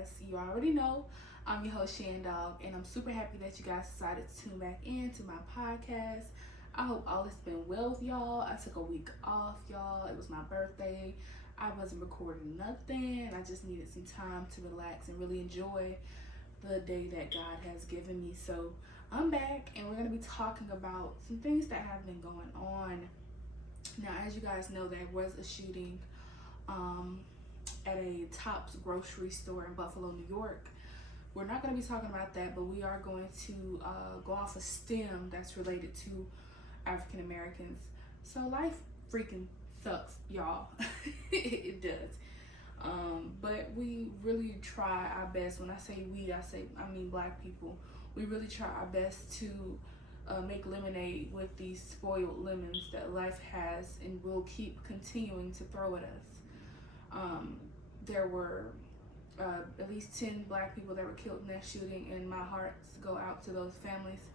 As you already know, I'm your host, Shan Dawg, and I'm super happy that you guys decided to tune back in to my podcast. I hope all has been well with y'all. I took a week off, y'all. It was my birthday. I wasn't recording nothing. I just needed some time to relax and really enjoy the day that God has given me. So I'm back, and we're going to be talking about some things that have been going on. Now, as you guys know, there was a shooting at a Tops grocery store in Buffalo, New York. We're not going to be talking about that, but we are going to go off a stem that's related to African Americans. So life freaking sucks, y'all. It does. But we really try our best. When I say we, I mean Black people. We really try our best to make lemonade with these spoiled lemons that life has and will keep continuing to throw at us. There were at least 10 Black people that were killed in that shooting, and my hearts go out to those families.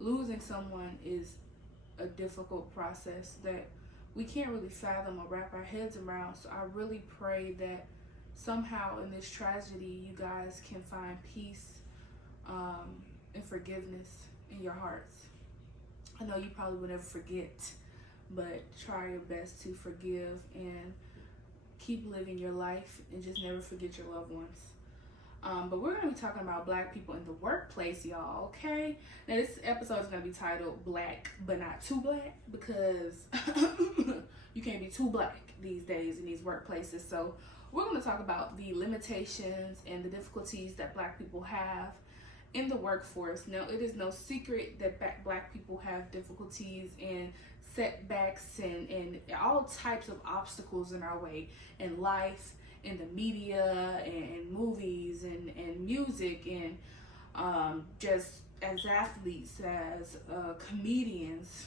Losing someone is a difficult process that we can't really fathom or wrap our heads around. So I really pray that somehow in this tragedy, you guys can find peace and forgiveness in your hearts. I know you probably will never forget, but try your best to forgive and keep living your life and just never forget your loved ones. But we're going to be talking about Black people in the workplace, y'all, okay? Now, this episode is going to be titled Black But Not Too Black, because you can't be too Black these days in these workplaces. So we're going to talk about the limitations and the difficulties that Black people have in the workforce. Now, it is no secret that Black people have difficulties and setbacks and all types of obstacles in our way in life, in the media, and movies, and music, and just as athletes, as comedians,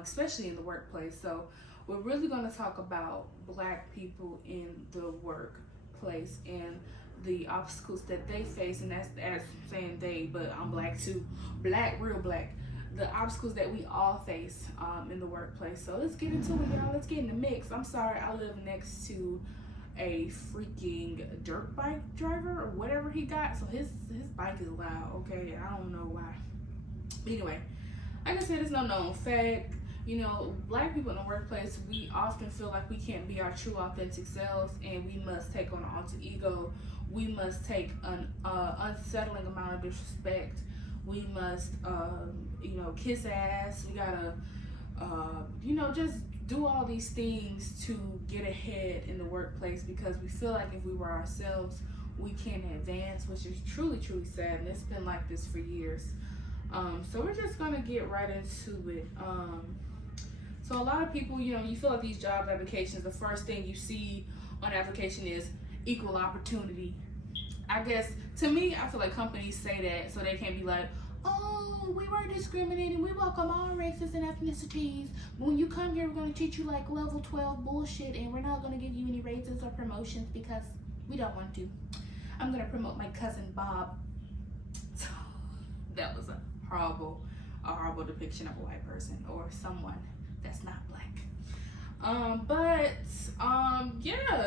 especially in the workplace. So we're really going to talk about Black people in the workplace and the obstacles that they face, and that's saying they, but I'm Black too, Black, real Black. The obstacles that we all face in the workplace. So let's get into it, y'all. Let's get in the mix. I'm sorry, I live next to a freaking dirt bike driver or whatever he got. So his bike is loud, okay? I don't know why. Anyway, like I said, it's no known fact. You know, Black people in the workplace, we often feel like we can't be our true authentic selves, and we must take on an alter ego. We must take an unsettling amount of disrespect. We must, kiss ass. We gotta, just do all these things to get ahead in the workplace, because we feel like if we were ourselves, we can't advance, which is truly, truly sad. And it's been like this for years. So we're just gonna get right into it. So a lot of people, you fill out these job applications. The first thing you see on the application is equal opportunity. I guess, to me, I feel like companies say that so they can't be like, oh, we weren't discriminating. We welcome all races and ethnicities. When you come here, we're going to treat you like level 12 bullshit, and we're not going to give you any raises or promotions because we don't want to. I'm going to promote my cousin Bob. That was a horrible depiction of a white person or someone that's not Black.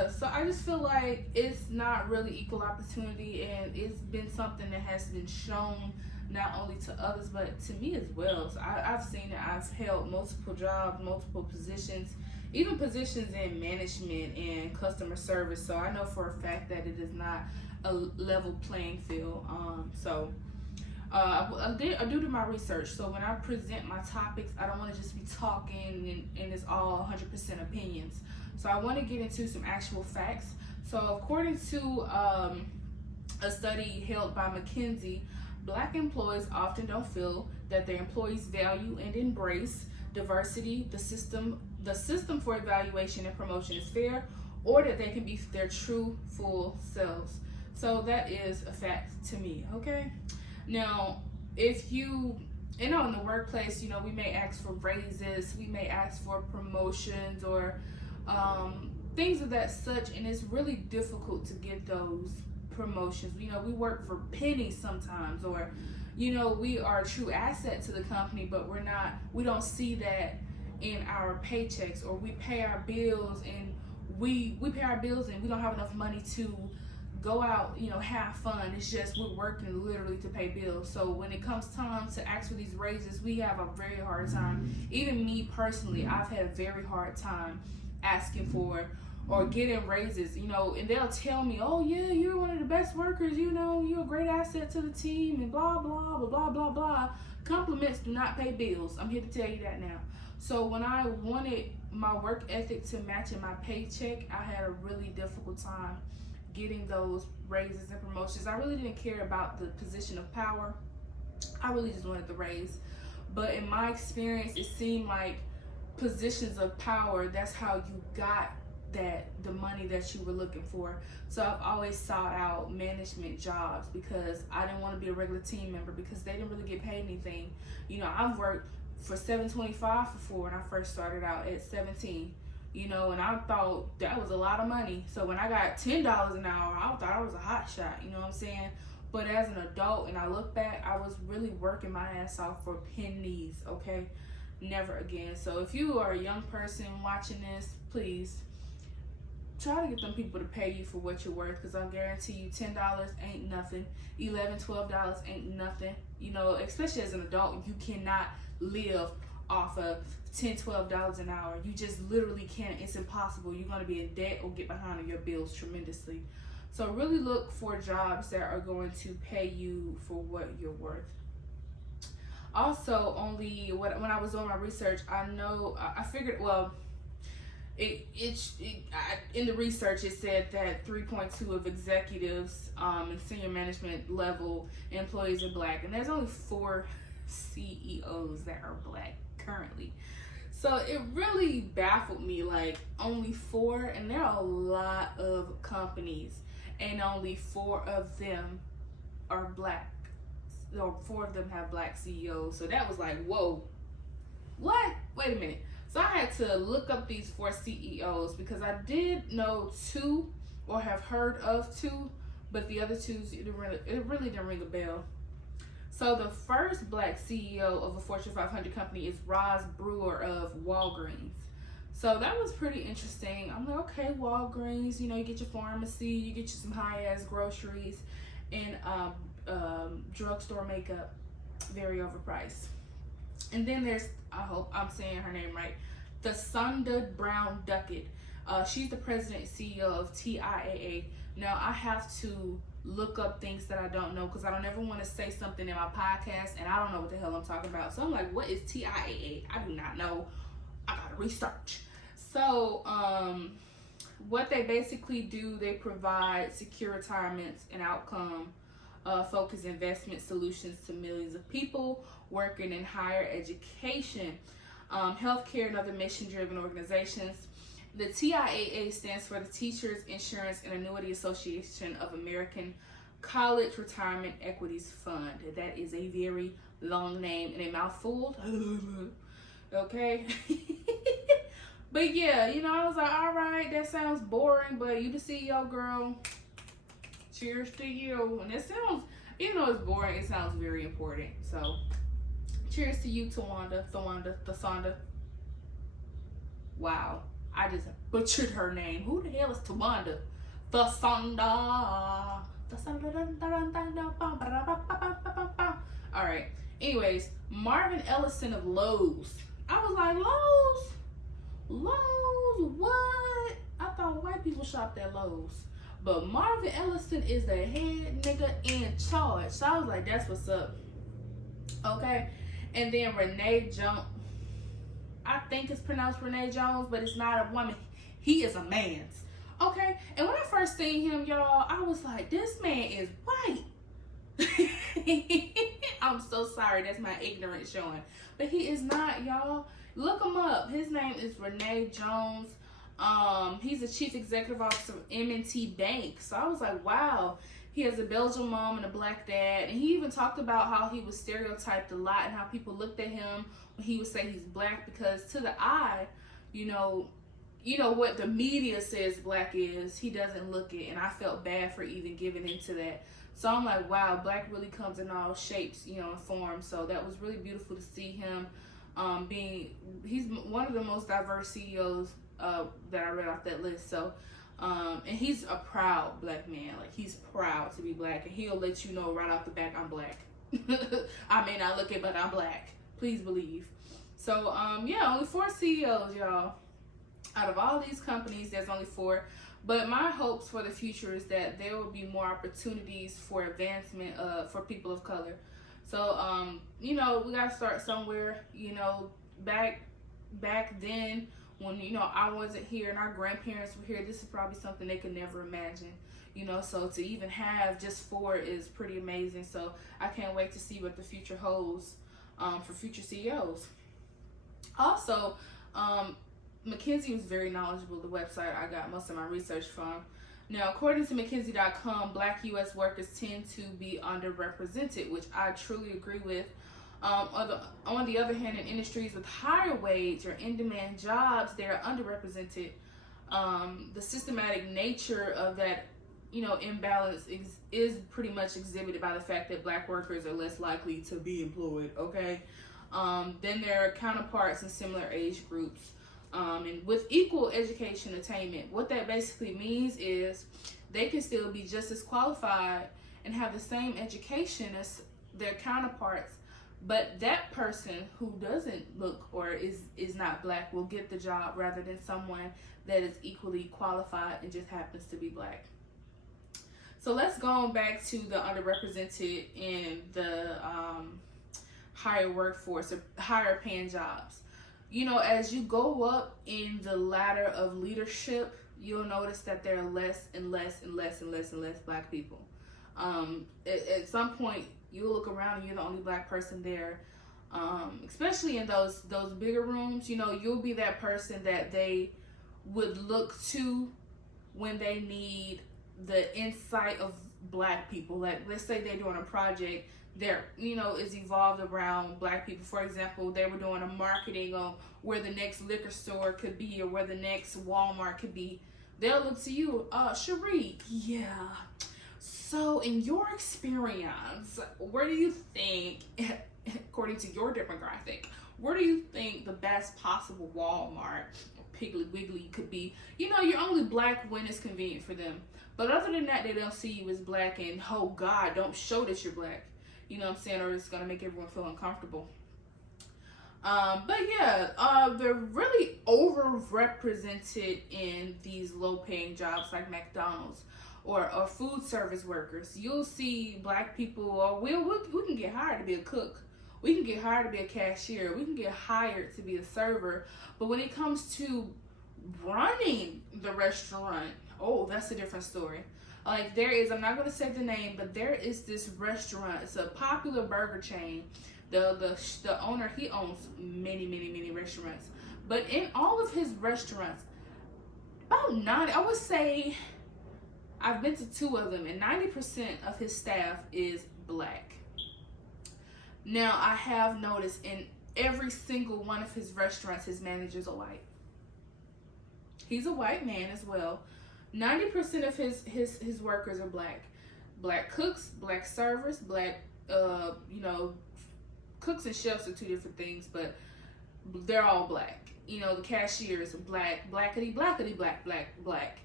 So I just feel like it's not really equal opportunity, and it's been something that has been shown not only to others but to me as well. So I've seen it. I've held multiple jobs, multiple positions, even positions in management and customer service. So I know for a fact that it is not a level playing field. I do my research. So when I present my topics, I don't want to just be talking and it's all 100% opinions. So I want to get into some actual facts. So according to a study held by McKinsey, Black employees often don't feel that their employees value and embrace diversity, the system for evaluation and promotion is fair, or that they can be their true full selves. So that is a fact to me, okay? Now, if in the workplace, we may ask for raises, we may ask for promotions or things of that such, and it's really difficult to get those promotions. We work for pennies sometimes, or we are a true asset to the company, but we don't see that in our paychecks, or we pay our bills and we don't have enough money to go out, have fun. It's just we're working literally to pay bills. So when it comes time to ask for these raises, we have a very hard time. Even me personally, I've had a very hard time asking for or getting raises, and they'll tell me, oh yeah, you're one of the best workers, you're a great asset to the team, and blah, blah, blah, blah, blah, blah. Compliments do not pay bills. I'm here to tell you that now. So when I wanted my work ethic to match in my paycheck, I had a really difficult time getting those raises and promotions. I really didn't care about the position of power. I really just wanted the raise. But in my experience, it seemed like positions of power, that's how you got the money that you were looking for. So I've always sought out management jobs because I didn't want to be a regular team member because they didn't really get paid anything. I've worked for $7.25 for when I first started out at 17, and I thought that was a lot of money. So when I got $10 an hour, I thought I was a hot shot, you know what I'm saying? But as an adult, and I look back, I was really working my ass off for pennies, okay? Never again. So if you are a young person watching this, please try to get them people to pay you for what you're worth, because I guarantee you $10 ain't nothing. $11, $12 ain't nothing. Especially as an adult, you cannot live off of $10, $12 an hour. You just literally can't. It's impossible. You're going to be in debt or get behind on your bills tremendously. So really look for jobs that are going to pay you for what you're worth. Also, when I was doing my research, I figured, well, in the research it said that 3.2 of executives and senior management level employees are black, and there's only 4 CEOs that are black currently. So it really baffled me, like only 4, and there are a lot of companies and only 4 of them are black. So 4 of them have black CEOs. So that was like, whoa, what? Wait a minute. So I had to look up these 4 CEOs because I did know 2 or have heard of 2, but the other 2, it really didn't ring a bell. So the first black CEO of a Fortune 500 company is Roz Brewer of Walgreens. So that was pretty interesting. I'm like, okay, Walgreens, you get your pharmacy, you get you some high-ass groceries, and drugstore makeup, very overpriced. And then there's, I hope I'm saying her name right, Thasunda Brown Duckett. She's the president and CEO of TIAA. Now, I have to look up things that I don't know because I don't ever want to say something in my podcast and I don't know what the hell I'm talking about. So I'm like, what is TIAA? I do not know. I gotta research. So, what they basically do, they provide secure retirements and outcome focused investment solutions to millions of people working in higher education, healthcare, and other mission-driven organizations. The TIAA stands for the Teachers Insurance and Annuity Association of American College Retirement Equities Fund. That is a very long name and a mouthful. Okay. But yeah, I was like, all right, that sounds boring, but you the CEO, girl. Cheers to you. And it sounds, even though it's boring, it sounds very important. So, cheers to you, Thasunda. Wow, I just butchered her name. Who the hell is Tawanda? Thasunda. All right. Anyways, Marvin Ellison of Lowe's. I was like, Lowe's? What? I thought white people shopped at Lowe's. But Marvin Ellison is the head nigga in charge. So I was like, that's what's up. Okay. And then Renee Jones. I think it's pronounced Renee Jones, but it's not a woman. He is a man's. Okay. And when I first seen him, y'all, I was like, this man is white. I'm so sorry. That's my ignorance showing. But he is not, y'all. Look him up. His name is Renee Jones. He's the chief executive officer of M&T Bank. So I was like, wow. He has a Belgian mom and a black dad. And he even talked about how he was stereotyped a lot and how people looked at him when he would say he's black, because to the eye, you know what the media says black is, he doesn't look it. And I felt bad for even giving into that. So I'm like, wow, black really comes in all shapes, and forms. So that was really beautiful to see him he's one of the most diverse CEOs that I read off that list. So And he's a proud black man. Like, he's proud to be black, and he'll let you know right off the back, I'm black. I may not look it, but I'm black. Please believe. So, yeah, only 4 CEOs, y'all. Out of all these companies, there's only 4. But my hopes for the future is that there will be more opportunities for advancement for people of color. So, you know, we got to start somewhere. You know, back then, when, you know, I wasn't here and our grandparents were here, this is probably something they could never imagine. You know, so to even have just 4 is pretty amazing. So I can't wait to see what the future holds for future CEOs. Also, McKinsey was very knowledgeable, the website I got most of my research from. Now, according to McKinsey.com, black U.S. workers tend to be underrepresented, which I truly agree with. On the other hand, in industries with higher wage or in-demand jobs, they're underrepresented. The systematic nature of that, you know, imbalance is pretty much exhibited by the fact that black workers are less likely to be employed, okay? Then their counterparts in similar age groups. And with equal education attainment, what that basically means is they can still be just as qualified and have the same education as their counterparts, but that person who doesn't look or is not black will get the job rather than someone that is equally qualified and just happens to be black. So let's go back to the underrepresented in the higher workforce or higher paying jobs. You know, as you go up in the ladder of leadership, you'll notice that there are less and less and less and less and less black people. At some point, you'll look around and you're the only black person there. Especially in those bigger rooms, you know, you'll be that person that they would look to when they need the insight of black people. Like, let's say they're doing a project that, you know, is evolved around black people. For example, they were doing a marketing on where the next liquor store could be or where the next Walmart could be. They'll look to you, Cherie, yeah. So in your experience, where do you think, according to your demographic, where do you think the best possible Walmart or Piggly Wiggly could be? You know, you're only black when it's convenient for them. But other than that, they don't see you as black, and oh God, don't show that you're black. You know what I'm saying? Or it's going to make everyone feel uncomfortable. But yeah, they're really overrepresented in these low-paying jobs like McDonald's or food service workers. You'll see black people, or we can get hired to be a cook. We can get hired to be a cashier. We can get hired to be a server. But when it comes to running the restaurant, oh, that's a different story. Like, there is, I'm not going to say the name, but there is this restaurant. It's a popular burger chain. The owner, he owns many restaurants. But in all of his restaurants, about 90, I would say, I've been to 2 of them, and 90% of his staff is black. Now, I have noticed in every single one of his restaurants, his managers are white. He's a white man as well. 90% of his workers are black. Black cooks, black servers, black, you know, cooks and chefs are 2 different things, but they're all black. You know, the cashiers are black, blackity, blackity, black.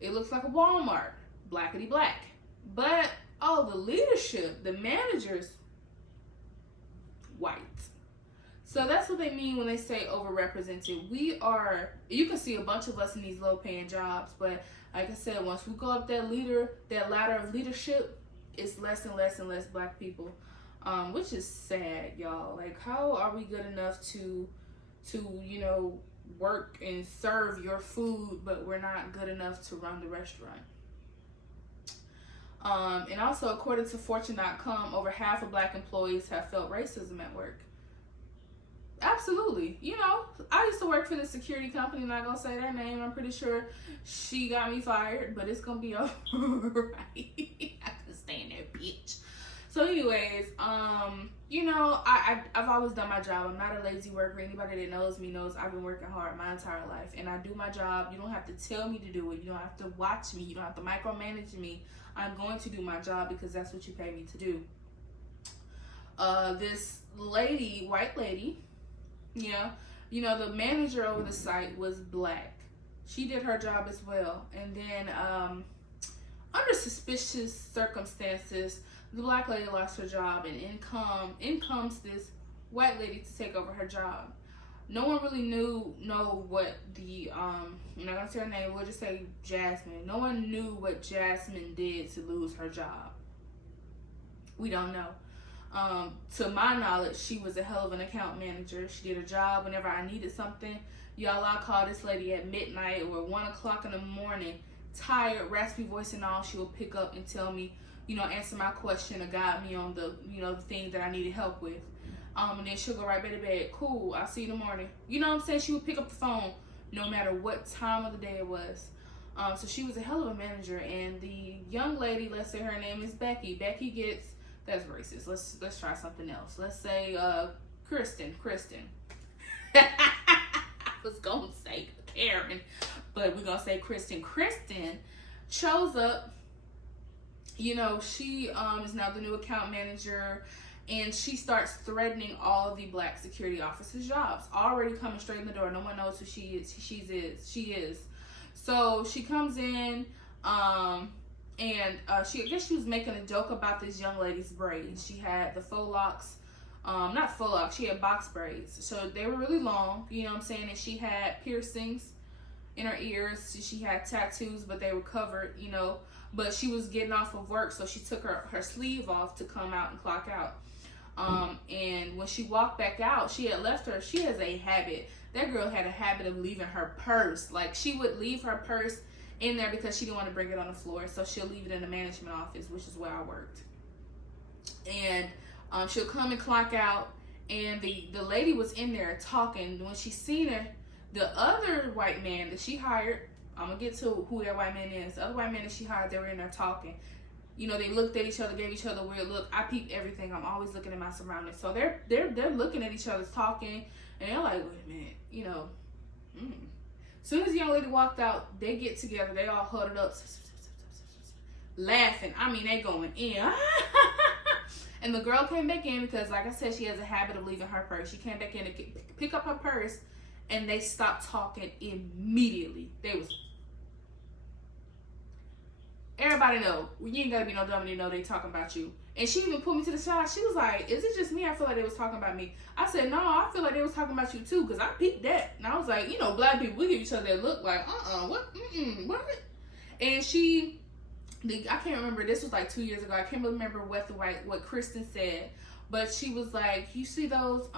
It looks like a Walmart, blackity, black. But, oh, the leadership, the managers, white. So that's what they mean when they say overrepresented. We are, you can see a bunch of us in these low paying jobs, but like I said, once we go up that ladder of leadership, it's less and less and less black people, which is sad, y'all. Like, how are we good enough to you know, work and serve your food, but we're not good enough to run the restaurant? And also, according to Fortune.com, over half of black employees have felt racism at work. Absolutely. You know, I used to work for the security company. I'm not going to say their name. I'm pretty sure she got me fired, but it's going to be all right. I can stand there, bitch. So anyways, you know, I've always done my job. I'm not a lazy worker. Anybody that knows me knows I've been working hard my entire life, and I do my job. You don't have to tell me to do it. You don't have to watch me. You don't have to micromanage me. I'm going to do my job because that's what you pay me to do. This white lady, yeah, you know, the manager over the site was black. She did her job as well. And then under suspicious circumstances, the black lady lost her job, and in comes this white lady to take over her job. No one really know what the I'm not gonna say her name, we'll just say Jasmine. No one knew what Jasmine did to lose her job. We don't know. To my knowledge, she was a hell of an account manager. She did her job whenever I needed something. Y'all, I call this lady at midnight or 1 o'clock in the morning, tired, raspy voice and all. She will pick up and tell me, answer my question or guide me on the, the thing that I needed help with. And then she'll go right back to bed. Cool, I'll see you in the morning. You know what I'm saying? She would pick up the phone no matter what time of the day it was. So she was a hell of a manager. And the young lady, let's say her name is Becky. Becky gets, that's racist. Let's try something else. Let's say Kristen. I was gonna say Karen, but we're gonna say Kristen. Kristen shows up. She is now the new account manager. And she starts threatening all the black security officers' jobs. Already coming straight in the door. No one knows who she is. She is. So she comes in, and I guess she was making a joke about this young lady's braids. She had the faux locks, not faux locks. She had box braids. So they were really long. You know what I'm saying? And she had piercings in her ears. She had tattoos, but they were covered. But she was getting off of work, so she took her sleeve off to come out and clock out. And when she walked back out, she had left her. She has a habit. That girl had a habit of leaving her purse. Like, she would leave her purse in there because she didn't want to bring it on the floor. So she'll leave it in the management office, which is where I worked. And she'll come and clock out. And the lady was in there talking. When she seen her, the other white man that she hired, I'm going to get to who that white man is. The other white man that she hired, they were in there talking. They looked at each other, gave each other a weird look. I peeped everything. I'm always looking at my surroundings. So they're looking at each other, talking, and they're like, wait a minute, As soon as the young lady walked out, they get together. They all huddled up, laughing. I mean, they going in. And the girl came back in because, like I said, she has a habit of leaving her purse. She came back in to pick up her purse, and they stopped talking immediately. Everybody know. You ain't gotta be no dumb to know they talking about you. And she even put me to the side. She was like, is it just me? I feel like they was talking about me. I said, no, I feel like they was talking about you too, because I peeped that. And I was like, black people, we give each other that look like, what? What? And I can't remember, this was like 2 years ago. I can't remember what Kristen said. But she was like, you see those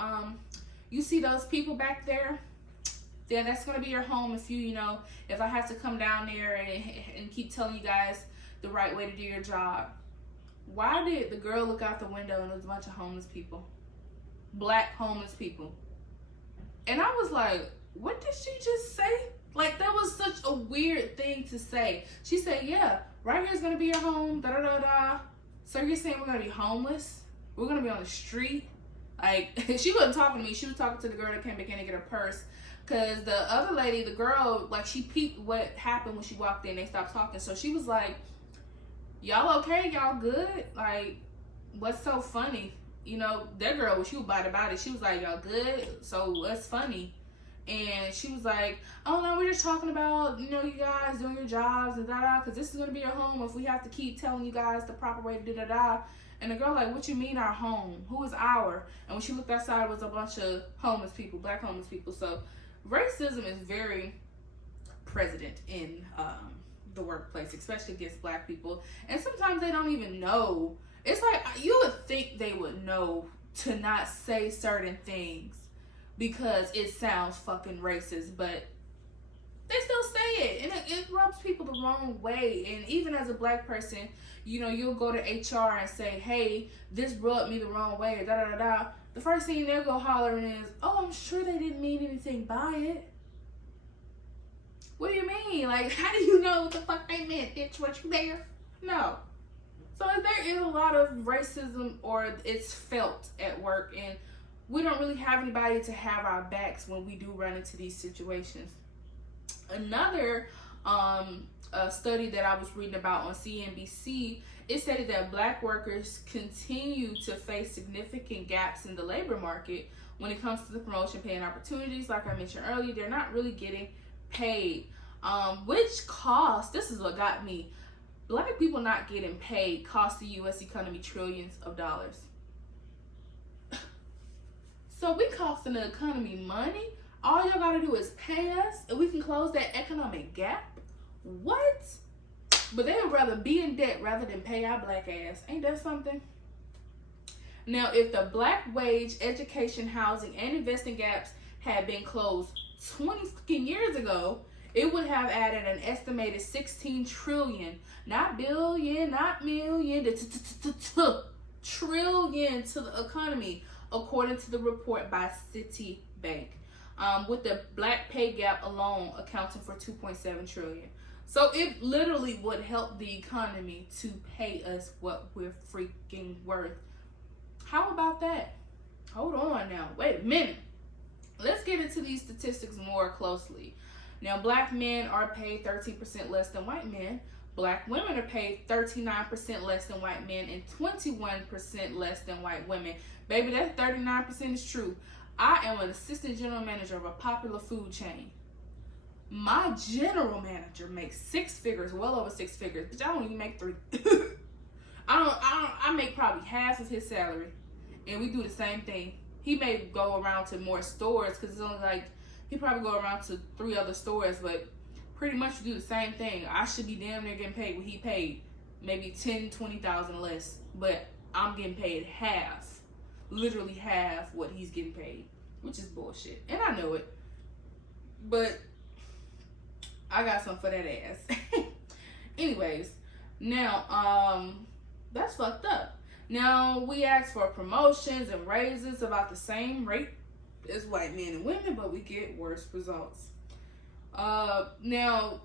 people back there? Then that's going to be your home if I have to come down there and keep telling you guys the right way to do your job. Why did the girl look out the window and there was a bunch of homeless people? Black homeless people. And I was like, what did she just say? Like, that was such a weird thing to say. She said, yeah, right here's going to be your home, da-da-da-da. So you're saying we're going to be homeless? We're going to be on the street? Like, she wasn't talking to me. She was talking to the girl that came back in to get her purse. Because the other lady, the girl, like, she peeped what happened when she walked in. They stopped talking. So she was like, y'all okay? Y'all good? Like, what's so funny? That girl, she was about it. She was like, y'all good? So what's funny? And she was like, oh, no, we're just talking about, you guys doing your jobs and da-da, because this is going to be your home if we have to keep telling you guys the proper way to do da-da. And the girl like, what you mean our home? Who is our? And when she looked outside, it was a bunch of homeless people, black homeless people. So racism is very present in the workplace, especially against black people. And sometimes they don't even know. It's like, you would think they would know to not say certain things because it sounds fucking racist, but they still say it, and it rubs people the wrong way. And even as a black person, you'll go to HR and say, hey, this rubbed me the wrong way, da da da da. The first thing they'll go hollering is, oh, I'm sure they didn't mean anything by it. What do you mean? Like, how do you know what the fuck they meant, bitch? What, you there? No. So there is a lot of racism, or it's felt at work, and we don't really have anybody to have our backs when we do run into these situations. Another study that I was reading about on CNBC, it stated that black workers continue to face significant gaps in the labor market when it comes to the promotion, pay, and opportunities. Like I mentioned earlier, they're not really getting paid. which cost, this is what got me, black people not getting paid cost the U.S. economy trillions of dollars. So we costing the economy money. All y'all gotta do is pay us and we can close that economic gap. What? But they would rather be in debt rather than pay our black ass. Ain't that something? Now, if the black wage, education, housing, and investing gaps had been closed 20 fucking years ago, it would have added an estimated 16 trillion, not billion, not million, trillion to the economy, according to the report by Citibank. With the black pay gap alone accounting for 2.7 trillion. So it literally would help the economy to pay us what we're freaking worth. How about that? Hold on now. Wait a minute. Let's get into these statistics more closely. Now, black men are paid 13% less than white men. Black women are paid 39% less than white men and 21% less than white women. Baby, that 39% is true. I am an assistant general manager of a popular food chain. My general manager makes six figures, well over six figures. But I don't even make three. I make probably half of his salary. And we do the same thing. He may go around to more stores because it's only like, he probably go around to 3 other stores, but pretty much we do the same thing. I should be damn near getting paid what he paid. Maybe 10, 20,000 less. But I'm getting paid half. Literally half what he's getting paid. Which is bullshit. And I know it. But I got something for that ass. Anyways, now, that's fucked up. Now, we ask for promotions and raises about the same rate as white men and women, but we get worse results. Now,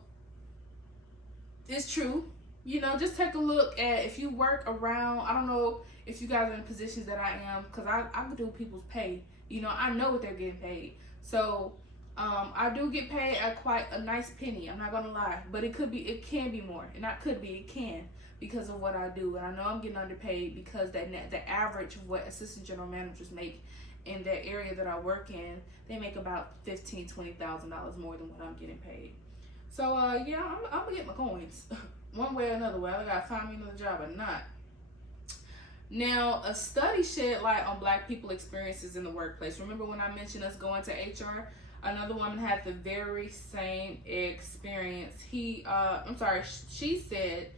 it's true. You know, just take a look at if you work around, I don't know if you guys are in positions that I am, because I do people's pay. You know, I know what they're getting paid. So, I do get paid at quite a nice penny. I'm not going to lie. But it can be more. And not could be, it can. Because of what I do. And I know I'm getting underpaid because the average of what assistant general managers make in that area that I work in, they make about $15,000, $20,000 more than what I'm getting paid. So, yeah, I'm going to get my coins. One way or another, whether I got to find me another job or not. Now, a study shed light on black people experiences in the workplace. Remember when I mentioned us going to HR? Another woman had the very same experience. She said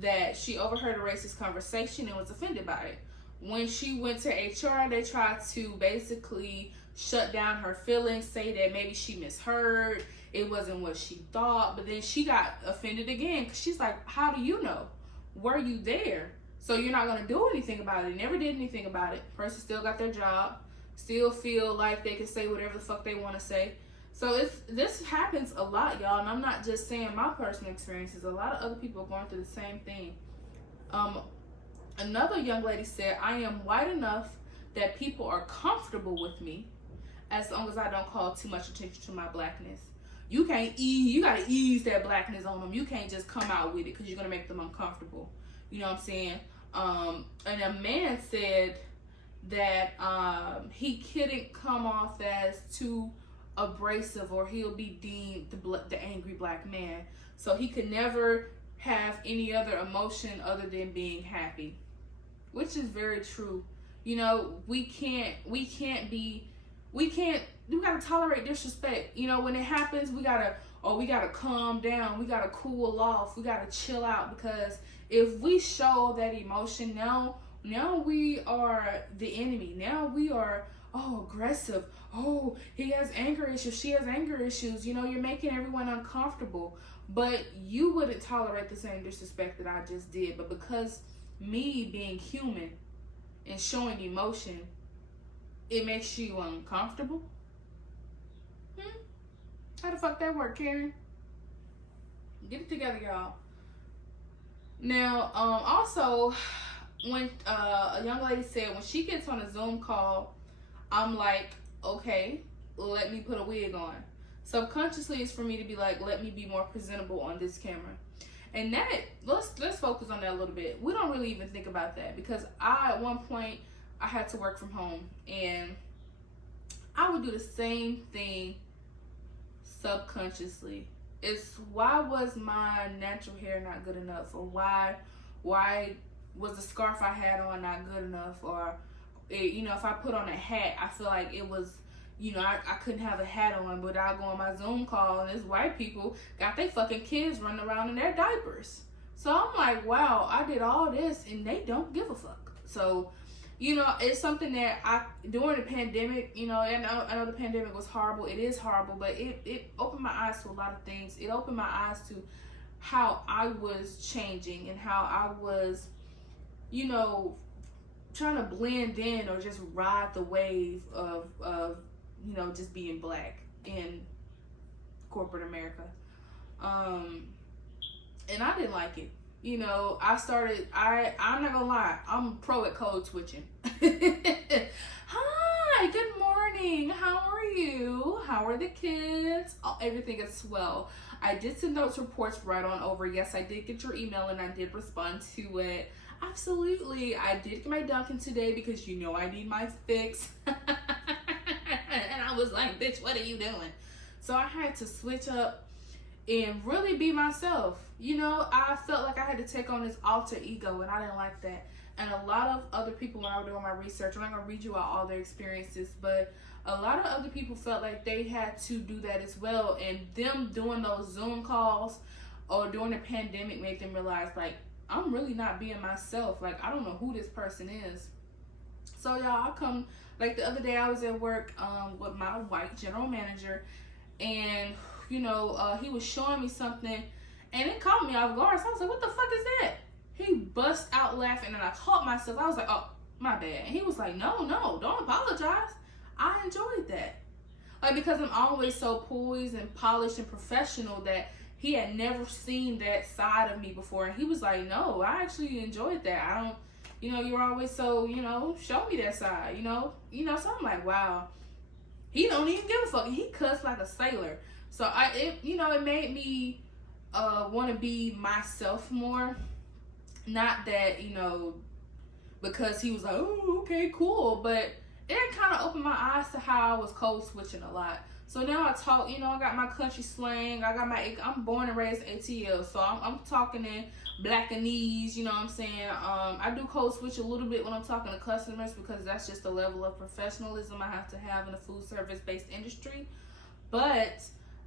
that she overheard a racist conversation and was offended by it. When she went to HR, they tried to basically shut down her feelings, say that maybe she misheard, it wasn't what she thought, but then she got offended again because she's like, how do you know? Were you there? So you're not going to do anything about it. Never did anything about it. Person still got their job, still feel like they can say whatever the fuck they want to say. So this happens a lot, y'all, and I'm not just saying my personal experiences. A lot of other people are going through the same thing. Another young lady said, I am white enough that people are comfortable with me as long as I don't call too much attention to my blackness. You gotta ease that blackness on them. You can't just come out with it because you're gonna make them uncomfortable. You know what I'm saying? And a man said that he couldn't come off as too abrasive or he'll be deemed the angry black man. So he could never have any other emotion other than being happy, which is very true. You know, we gotta tolerate disrespect. You know, when it happens, we gotta calm down. We gotta cool off. We gotta chill out, because if we show that emotion now we are the enemy. Now we are, aggressive. Oh, he has anger issues. She has anger issues. You know, you're making everyone uncomfortable. But you wouldn't tolerate the same disrespect that I just did. But because me being human and showing emotion, it makes you uncomfortable? How the fuck that work, Karen? Get it together, y'all. Now, also, when a young lady said when she gets on a Zoom call, I'm like, okay, let me put a wig on. Subconsciously, it's for me to be like, let me be more presentable on this camera. And that, let's focus on that a little bit. We don't really even think about that, because at one point, I had to work from home, and I would do the same thing subconsciously. It's why was my natural hair not good enough, or why was the scarf I had on not good enough, or if I put on a hat, I feel like it was, I couldn't have a hat on without going on my Zoom call, and these white people got their fucking kids running around in their diapers. So I'm like, wow, I did all this and they don't give a fuck. So, it's something that during the pandemic, I know the pandemic was horrible. It is horrible, but it opened my eyes to a lot of things. It opened my eyes to how I was changing and how I was, trying to blend in or just ride the wave of just being black in corporate America. And I didn't like it. I'm not gonna lie, I'm pro at code switching. Hi, good morning. How are you? How are the kids? Oh, everything is swell. I did send those reports right on over. Yes, I did get your email and I did respond to it. Absolutely. I did get my Dunkin' today because I need my fix. And I was like, bitch, what are you doing? So I had to switch up and really be myself. I felt like I had to take on this alter ego, and I didn't like that. And a lot of other people, when I was doing my research, I'm not going to read you out all their experiences, but a lot of other people felt like they had to do that as well. And them doing those Zoom calls or during the pandemic made them realize, like, I'm really not being myself. Like, I don't know who this person is. So, y'all, like the other day I was at work with my white general manager, and he was showing me something, and it caught me off guard. So I was like, what the fuck is that? He bust out laughing, and I caught myself. I was like, oh, my bad. And he was like, no, don't apologize. I enjoyed that. Like, because I'm always so poised and polished and professional that he had never seen that side of me before. And he was like, no, I actually enjoyed that. I don't, you're always so, show me that side, so I'm like, wow. He don't even give a fuck. He cussed like a sailor. So it made me want to be myself more. Not that, because he was like, oh, okay, cool. But it kind of opened my eyes to how I was code switching a lot. So now I talk, I got my country slang. I'm born and raised ATL. So I'm talking in Blackanese, you know what I'm saying? I do code switch a little bit when I'm talking to customers because that's just the level of professionalism I have to have in a food service based industry. But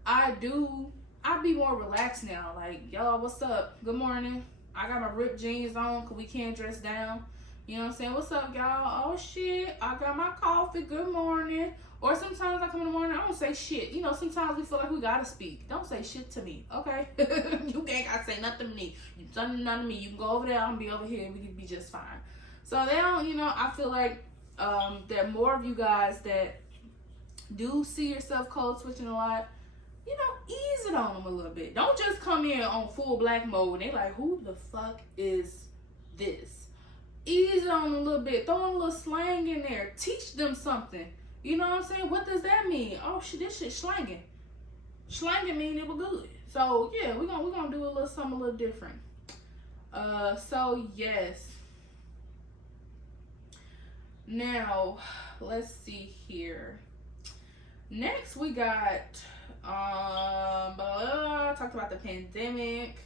I be more relaxed now. Like, yo, what's up? Good morning. I got my ripped jeans on because we can't dress down. You know what I'm saying? What's up, y'all? Oh, shit. I got my coffee. Good morning. Or sometimes I come in the morning, I don't say shit. Sometimes we feel like we gotta speak. Don't say shit to me, okay? You ain't gotta say nothing to me. You done nothing to me. You can go over there, I'm gonna be over here, and we can be just fine. So now, I feel like that more of you guys that do see yourself code switching a lot, ease it on them a little bit. Don't just come in on full black mode and they like, who the fuck is this? Ease it on them a little bit. Throw in a little slang in there. Teach them something. You know what I'm saying? What does that mean? Oh shit, this shit slanging. Slanging mean it was good. So yeah, we're gonna do something a little different. So yes. Now, let's see here. Next we got talked about the pandemic.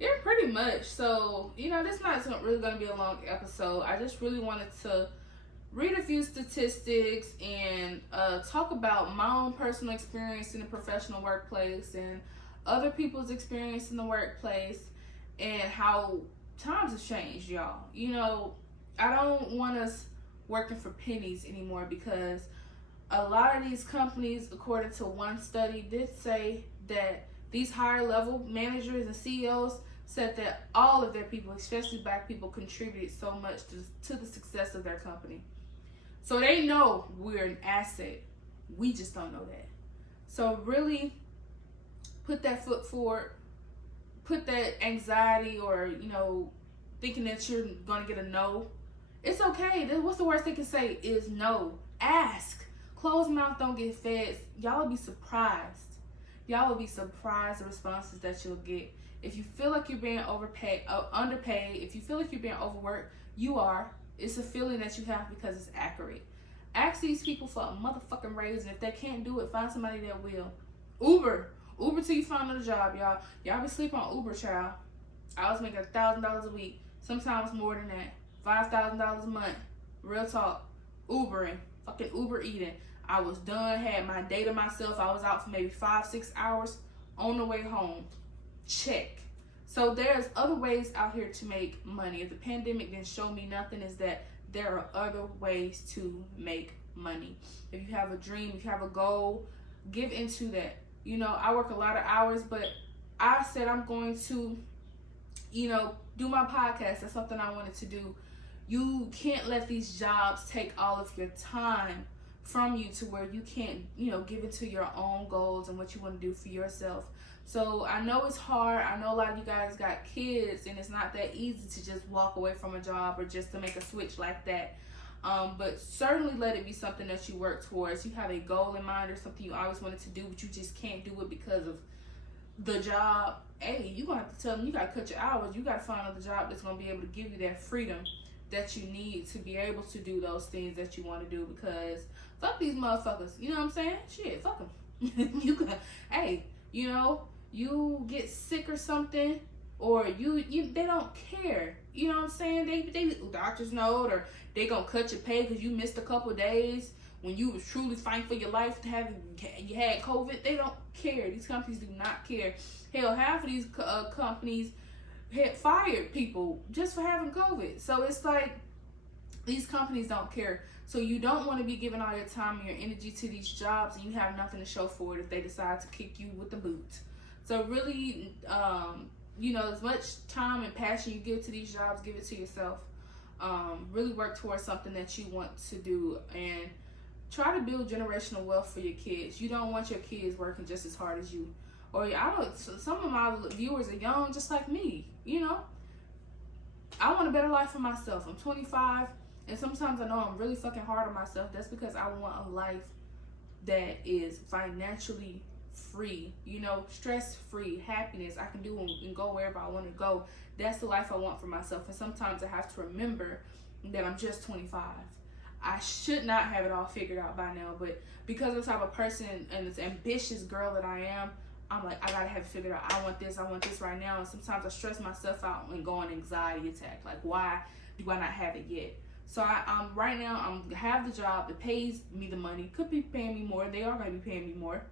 Yeah, pretty much. So, this not really gonna be a long episode. I just really wanted to read a few statistics and talk about my own personal experience in the professional workplace and other people's experience in the workplace and how times have changed, y'all. I don't want us working for pennies anymore because a lot of these companies, according to one study, did say that these higher level managers and CEOs said that all of their people, especially black people, contributed so much to the success of their company. So they know we're an asset. We just don't know that. So really put that foot forward. Put that anxiety or, thinking that you're going to get a no. It's okay. What's the worst they can say is no. Ask. Closed mouth don't get fed. Y'all will be surprised. Y'all will be surprised the responses that you'll get. If you feel like you're being underpaid, if you feel like you're being overworked, you are. It's a feeling that you have because it's accurate. Ask these people for a motherfucking raise, and if they can't do it, find somebody that will. Uber till you find another job, y'all. Y'all be sleeping on Uber, child. I was making $1,000 a week, sometimes more than that. $5,000 a month. Real talk. Ubering, fucking Uber eating. I was done, had my day to myself. I was out for maybe 5-6 hours on the way home. Check. So there's other ways out here to make money. If the pandemic didn't show me nothing, is that there are other ways to make money. If you have a dream, if you have a goal, give into that. You know, I work a lot of hours, but I said I'm going to, you know, do my podcast. That's something I wanted to do. You can't let these jobs take all of your time from you to where you can't, you know, give into your own goals and what you want to do for yourself. So I know it's hard. I know a lot of you guys got kids, and it's not that easy to just walk away from a job or just to make a switch like that. But certainly let it be something that you work towards. You have a goal in mind or something you always wanted to do, but you just can't do it because of the job. Hey, you're going to have to tell them you got to cut your hours. You got to find another job that's going to be able to give you that freedom that you need to be able to do those things that you want to do, because fuck these motherfuckers. You know what I'm saying? Shit, fuck them. Hey, you know, you get sick or something, or they don't care. You know what I'm saying? They doctor's note, or they gonna cut your pay because you missed a couple days when you was truly fighting for your life to have you had COVID. They don't care. These companies do not care. Hell, half of these companies had fired people just for having COVID. So it's like these companies don't care. So you don't want to be giving all your time and your energy to these jobs, and you have nothing to show for it if they decide to kick you with the boot. So really, you know, as much time and passion you give to these jobs, give it to yourself. Really work towards something that you want to do, and try to build generational wealth for your kids. You don't want your kids working just as hard as you. Or some of my viewers are young just like me, you know. I want a better life for myself. I'm 25, and sometimes I know I'm really fucking hard on myself. That's because I want a life that is financially free, you know, stress-free, happiness. I can do and go wherever I want to go. That's the life I want for myself. And sometimes I have to remember that I'm just 25. I should not have it all figured out by now, but because of the type of person and this ambitious girl that I am, I'm like, I gotta have it figured out. I want this right now. And sometimes I stress myself out and go on anxiety attack. Like, why do I not have it yet? So I'm right now, I have the job that pays me the money. Could be paying me more. They are gonna be paying me more.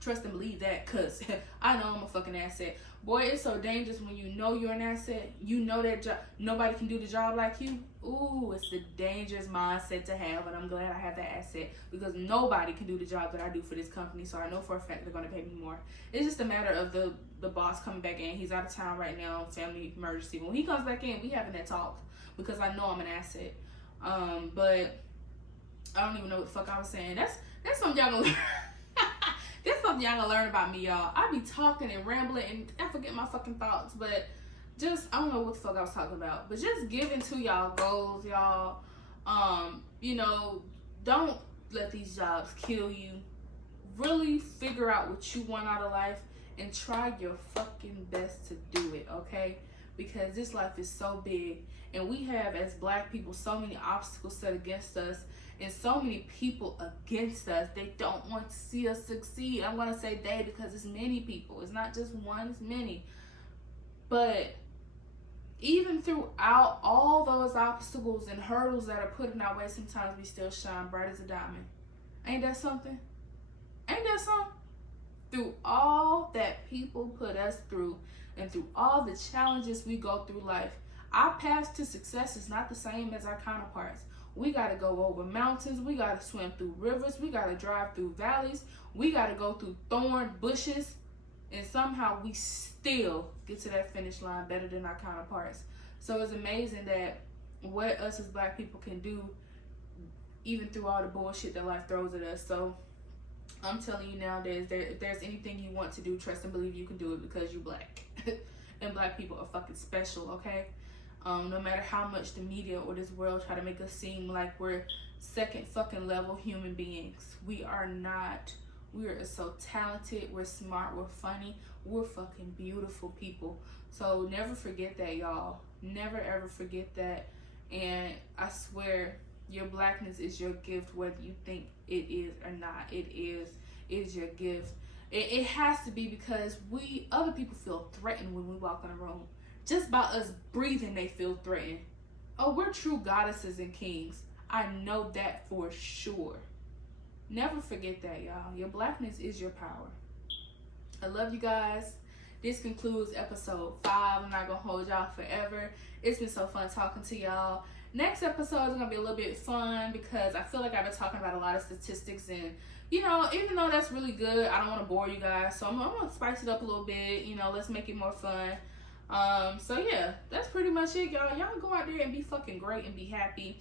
Trust and believe that, because I know I'm a fucking asset. Boy, it's so dangerous when you know you're an asset. You know that nobody can do the job like you. Ooh, it's a dangerous mindset to have, and I'm glad I have that asset, because nobody can do the job that I do for this company, so I know for a fact they're going to pay me more. It's just a matter of the boss coming back in. He's out of town right now, family emergency. When he comes back in, we having that talk, because I know I'm an asset. But I don't even know what the fuck I was saying. That's something y'all gonna learn. That's something y'all gonna learn about me, y'all. I be talking and rambling and I forget my fucking thoughts, but just, I don't know what the fuck I was talking about. But just give into y'all goals, y'all. You know, don't let these jobs kill you. Really figure out what you want out of life and try your fucking best to do it, okay? Because this life is so big, and we have, as black people, so many obstacles set against us, and so many people against us. They don't want to see us succeed. I'm going to say they, because it's many people. It's not just one, it's many. But even throughout all those obstacles and hurdles that are put in our way, sometimes we still shine bright as a diamond. Ain't that something? Ain't that something? Through all that people put us through, and through all the challenges we go through life, our path to success is not the same as our counterparts. We got to go over mountains. We got to swim through rivers. We got to drive through valleys. We got to go through thorn bushes. And somehow we still get to that finish line better than our counterparts. So it's amazing that what us as black people can do, even through all the bullshit that life throws at us. So I'm telling you nowadays, if there's anything you want to do, trust and believe you can do it, because you're black. And black people are fucking special, okay? No matter how much the media or this world try to make us seem like we're second fucking level human beings, we are not. We are so talented, we're smart, we're funny, we're fucking beautiful people. So never forget that, y'all. Never ever forget that. And I swear, your blackness is your gift, whether you think it is or not. It is your gift. It has to be because other people feel threatened when we walk in a room. Just by us breathing, they feel threatened. Oh, we're true goddesses and kings. I know that for sure. Never forget that, y'all. Your blackness is your power. I love you guys. This concludes episode 5. I'm not going to hold y'all forever. It's been so fun talking to y'all. Next episode is going to be a little bit fun because I feel like I've been talking about a lot of statistics, and you know, even though that's really good, I don't want to bore you guys. So I'm going to spice it up a little bit. You know, let's make it more fun. So yeah, that's pretty much it, y'all. Y'all go out there and be fucking great and be happy.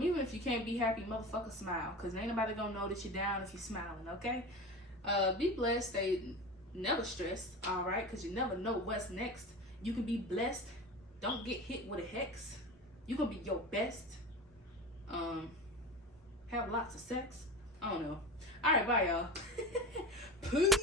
Even if you can't be happy, motherfucker, smile. Because ain't nobody going to know that you're down if you're smiling, okay? Be blessed. Stay never stressed, all right? Because you never know what's next. You can be blessed. Don't get hit with a hex. You can be your best. Have lots of sex. I don't know. All right, bye, y'all. Peace.